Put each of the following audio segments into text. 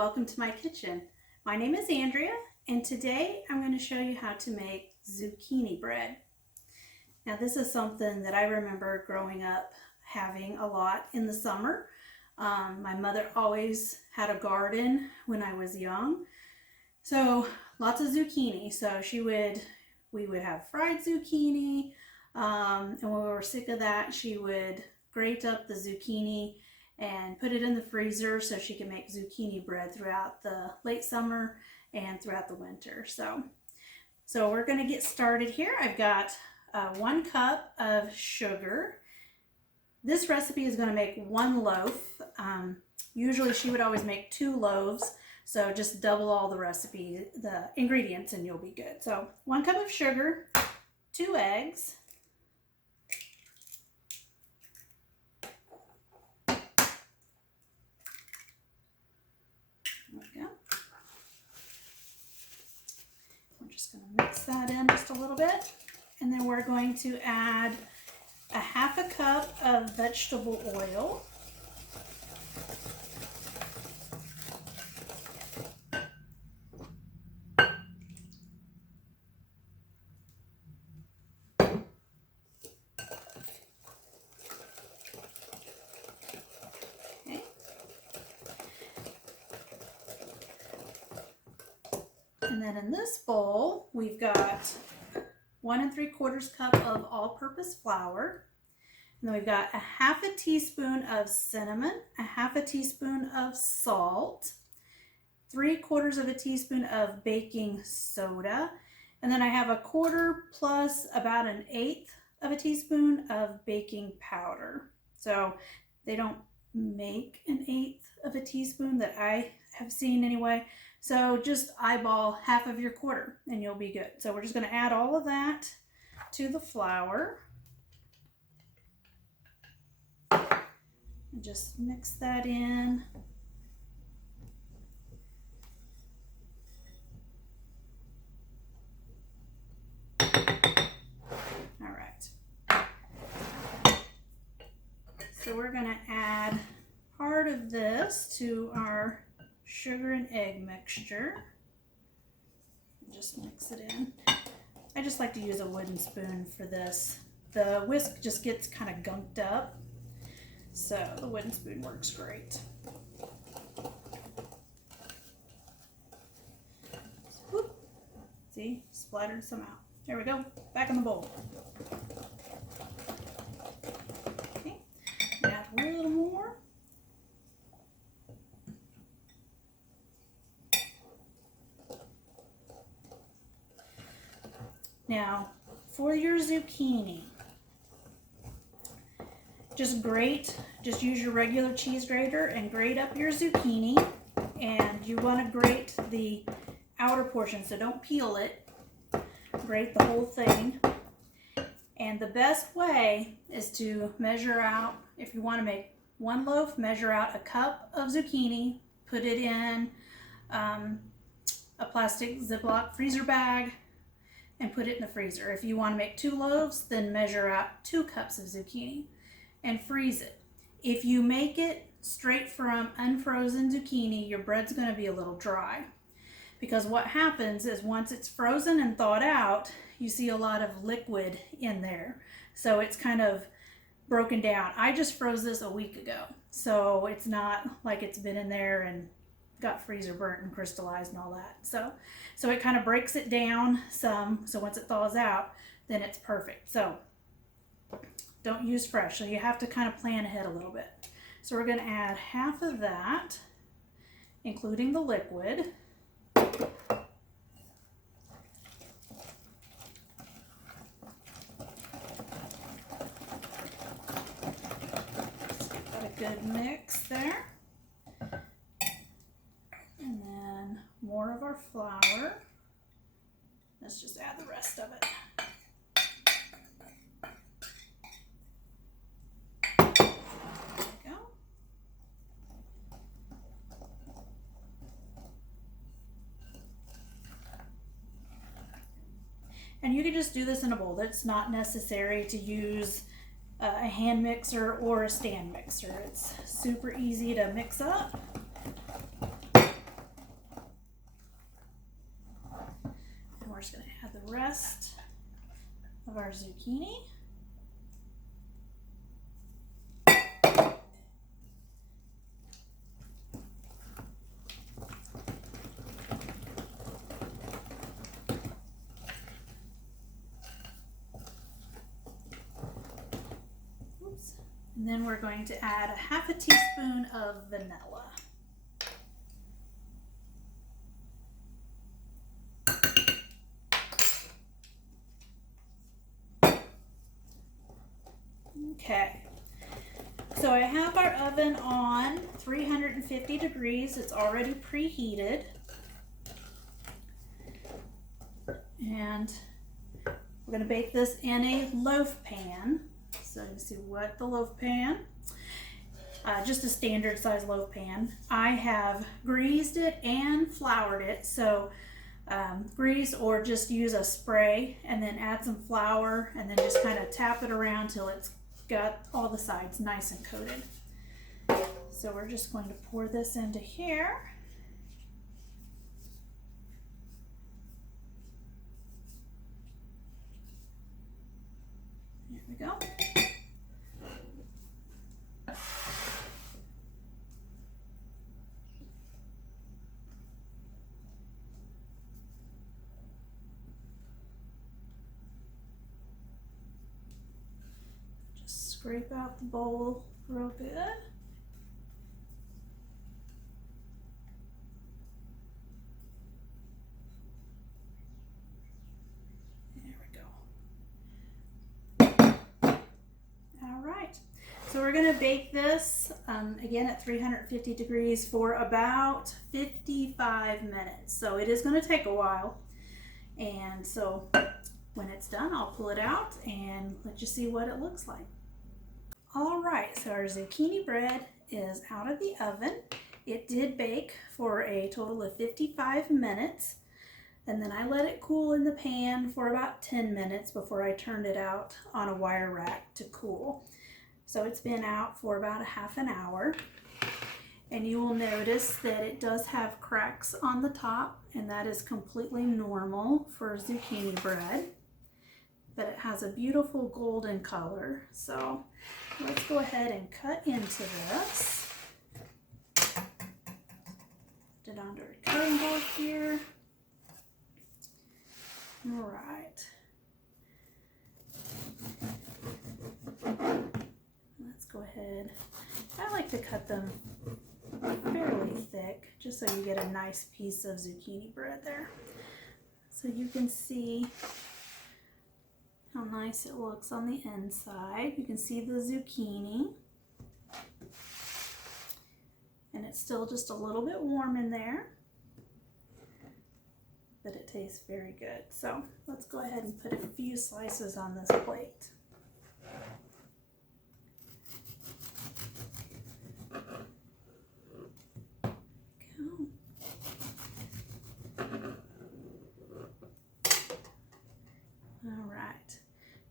welcome to my kitchen. My name is Andrea, and today I'm going to show you how to make zucchini bread. Now this is something that I remember growing up having a lot in the summer. My mother always had a garden when I was young, so lots of zucchini. So we would have fried zucchini, and when we were sick of that, she would grate up the zucchini and put it in the freezer so she could make zucchini bread throughout the late summer and throughout the winter. So we're going to get started here. I've got 1 cup of sugar. This recipe is going to make 1 loaf. Usually she would always make 2 loaves, so just double all the ingredients, and you'll be good. So 1 cup of sugar, 2 eggs, going to mix that in just a little bit, and then we're going to add a 1/2 cup of vegetable oil, okay. And then in this bowl, we've got 1 3/4 cup of all-purpose flour. And then we've got a 1/2 teaspoon of cinnamon, a 1/2 teaspoon of salt, 3/4 teaspoon of baking soda, and then I have 1/4 plus about 1/8 teaspoon of baking powder. So they don't make 1/8 teaspoon that I have seen anyway. So just eyeball 1/2 of your quarter and you'll be good. So we're just going to add all of that to the flour. And just mix that in. All right. So we're going to add part of this to our sugar and egg mixture. Just mix it in. I just like to use a wooden spoon for this. The whisk just gets kind of gunked up, so the wooden spoon works great. Whoop. See, splattered some out. There we go, back in the bowl. Okay, add a little more. Now, for your zucchini, just use your regular cheese grater and grate up your zucchini. And you want to grate the outer portion, so don't peel it. Grate the whole thing. And the best way is to measure out, if you want to make 1 loaf, measure out 1 cup of zucchini, put it in a plastic Ziploc freezer bag, and put it in the freezer. If you want to make 2 loaves, then measure out 2 cups of zucchini and freeze it. If you make it straight from unfrozen zucchini, your bread's going to be a little dry, because what happens is once it's frozen and thawed out, you see a lot of liquid in there. So it's kind of broken down. I just froze this a week ago, so it's not like it's been in there and got freezer burnt and crystallized and all that. So it kind of breaks it down some. So once it thaws out, then it's perfect. So don't use fresh. So you have to kind of plan ahead a little bit. So we're going to add 1/2 of that, including the liquid. Got a good mix there. And then more of our flour. Let's just add the rest of it. There we go. And you can just do this in a bowl. It's not necessary to use a hand mixer or a stand mixer. It's super easy to mix up. our zucchini. Oops. And then we're going to add a half a teaspoon of vanilla. Okay, so I have our oven on 350 degrees. It's already preheated. And we're going to bake this in a loaf pan. So you can see what the loaf pan, just a standard size loaf pan. I have greased it and floured it. So grease or just use a spray and then add some flour and then just kind of tap it around till it's got all the sides nice and coated. So we're just going to pour this into here. There we go. Scrape out the bowl real good. There we go. All right, so we're gonna bake this again at 350 degrees for about 55 minutes. So it is gonna take a while. And so when it's done, I'll pull it out and let you see what it looks like. All right, so our zucchini bread is out of the oven. It did bake for a total of 55 minutes, and then I let it cool in the pan for about 10 minutes before I turned it out on a wire rack to cool. So it's been out for about a half an hour, and you will notice that it does have cracks on the top, and that is completely normal for zucchini bread. But it has a beautiful golden color. So let's go ahead and cut into this. Put it onto a cutting board here. All right. Let's go ahead. I like to cut them fairly thick, just so you get a nice piece of zucchini bread there. So you can see how nice it looks on the inside. You can see the zucchini. And it's still just a little bit warm in there, but it tastes very good. So let's go ahead and put a few slices on this plate.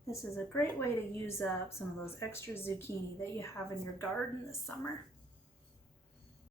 This is a great way to use up some of those extra zucchini that you have in your garden this summer.